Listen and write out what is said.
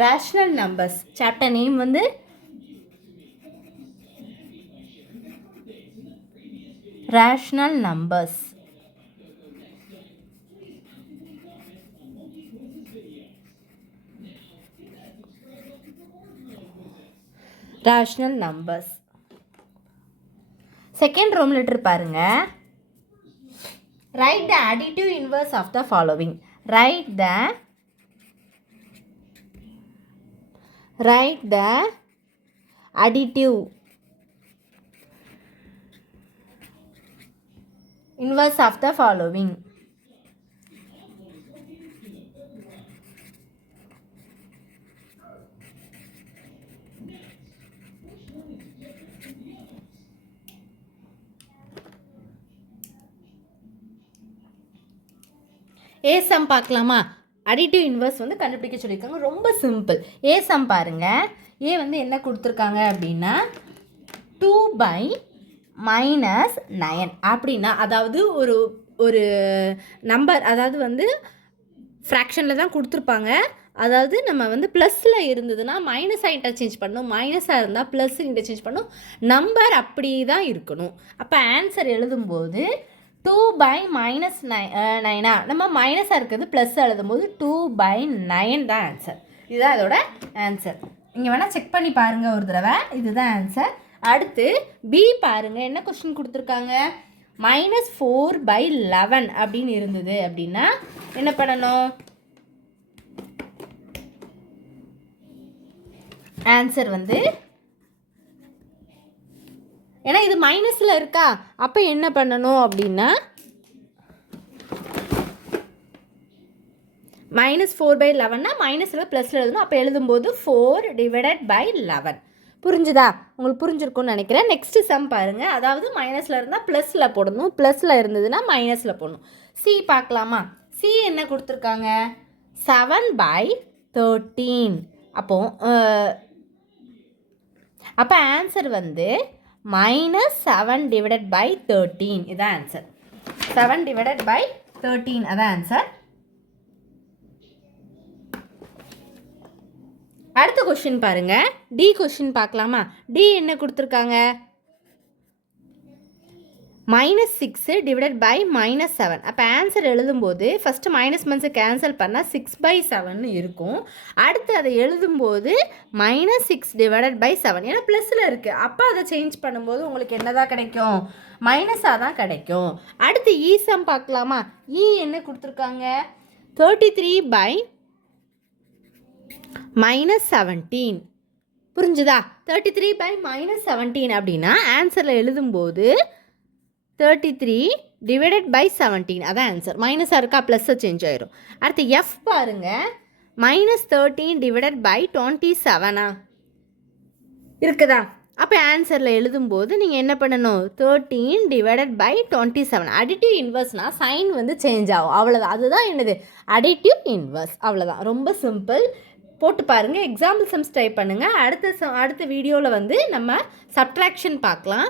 Rational numbers chapter name வந்து rational numbers. Rational numbers. Second row letter பாருங்க. Write the additive inverse of the following. Write the additive inverse of the following. A sum பார்க்கலாமா? Additive inverse வந்து கண்டுபிடிக்க சொல்லியிருக்காங்க. ரொம்ப simple. ஏ some பாருங்கள். ஏ வந்து என்ன கொடுத்துருக்காங்க அப்படின்னா 2/-9 அப்படின்னா, அதாவது ஒரு நம்பர், அதாவது வந்து ஃப்ராக்ஷனில் தான் கொடுத்துருப்பாங்க. அதாவது நம்ம வந்து ப்ளஸில் இருந்ததுன்னா மைனஸாக இன்டர்சேஞ்ச் பண்ணணும், மைனஸாக இருந்தால் ப்ளஸ் இன்டர்சேஞ்ச் பண்ணணும். நம்பர் அப்படி தான் இருக்கணும். அப்போ ஆன்சர் எழுதும்போது 2/-9 நம்ம மைனஸாக இருக்கிறது ப்ளஸ் எழுதும்போது 2/9 தான் ஆன்சர். இதுதான் இதோட ஆன்சர். இங்கே வேணால் செக் பண்ணி பாருங்கள் ஒரு தடவை. இதுதான் ஆன்சர். அடுத்து பி பாருங்கள். என்ன கொஸ்டின் கொடுத்துருக்காங்க? -4/11 அப்படின்னு இருந்தது அப்படின்னா என்ன பண்ணணும்? ஆன்சர் வந்து, ஏன்னா இது மைனஸில் இருக்கா, அப்போ என்ன பண்ணணும் அப்படின்னா -4/11னா மைனஸில் ப்ளஸில் எழுதணும். அப்போ எழுதும்போது 4/11. புரிஞ்சுதா? உங்களுக்கு புரிஞ்சிருக்கும்னு நினைக்கிறேன். நெக்ஸ்ட்டு சம் பாருங்கள். அதாவது மைனஸில் இருந்தால் ப்ளஸில் போடணும், ப்ளஸில் இருந்ததுன்னா மைனஸில் போடணும். சி பார்க்கலாமா? சி என்ன கொடுத்துருக்காங்க? 7/13. அப்போ ஆன்சர் வந்து -7/13. இதான் ஆன்சர். 7/13 அதான் ஆன்சர். அடுத்த கொஸ்டின் பாருங்க. டி கொஸ்டின் பார்க்கலாமா? டி என்ன கொடுத்துருக்காங்க? -6/-7. அப்போ ஆன்சர் எழுதும்போது ஃபஸ்ட்டு மைனஸை கேன்சல் பண்ணால் 6/7 இருக்கும். அடுத்து அதை எழுதும்போது -6/7. ஏன்னா ப்ளஸில் இருக்குது. அப்போ அதை சேஞ்ச் பண்ணும்போது உங்களுக்கு என்ன தான் கிடைக்கும்? மைனஸாக தான் கிடைக்கும். அடுத்து இ சம் பார்க்கலாமா? இ என்ன கொடுத்துருக்காங்க? 33/-17. புரிஞ்சுதா? 33/-17 அப்படின்னா ஆன்சரில் எழுதும்போது 33/17 அதான் ஆன்சர். மைனஸாக இருக்கா, ப்ளஸ்ஸை சேஞ்ச் ஆயிரும். அடுத்து எஃப் பாருங்கள். -13/27 இருக்குதா? அப்போ ஆன்சரில் எழுதும்போது நீங்கள் என்ன பண்ணணும்? 13/27. அடிட்டிவ் இன்வர்ஸ்னால் சைன் வந்து சேஞ்ச் ஆகும், அவ்வளோதான். அதுதான் என்னது? Additive inverse. அவ்வளோதான். ரொம்ப சிம்பிள். போட்டு பாருங்கள். எக்ஸாம்பிள் சம்ஸ் ட்ரை பண்ணுங்கள். அடுத்த வீடியோவில் வந்து நம்ம சப்ட்ராக்ஷன் பார்க்கலாம்.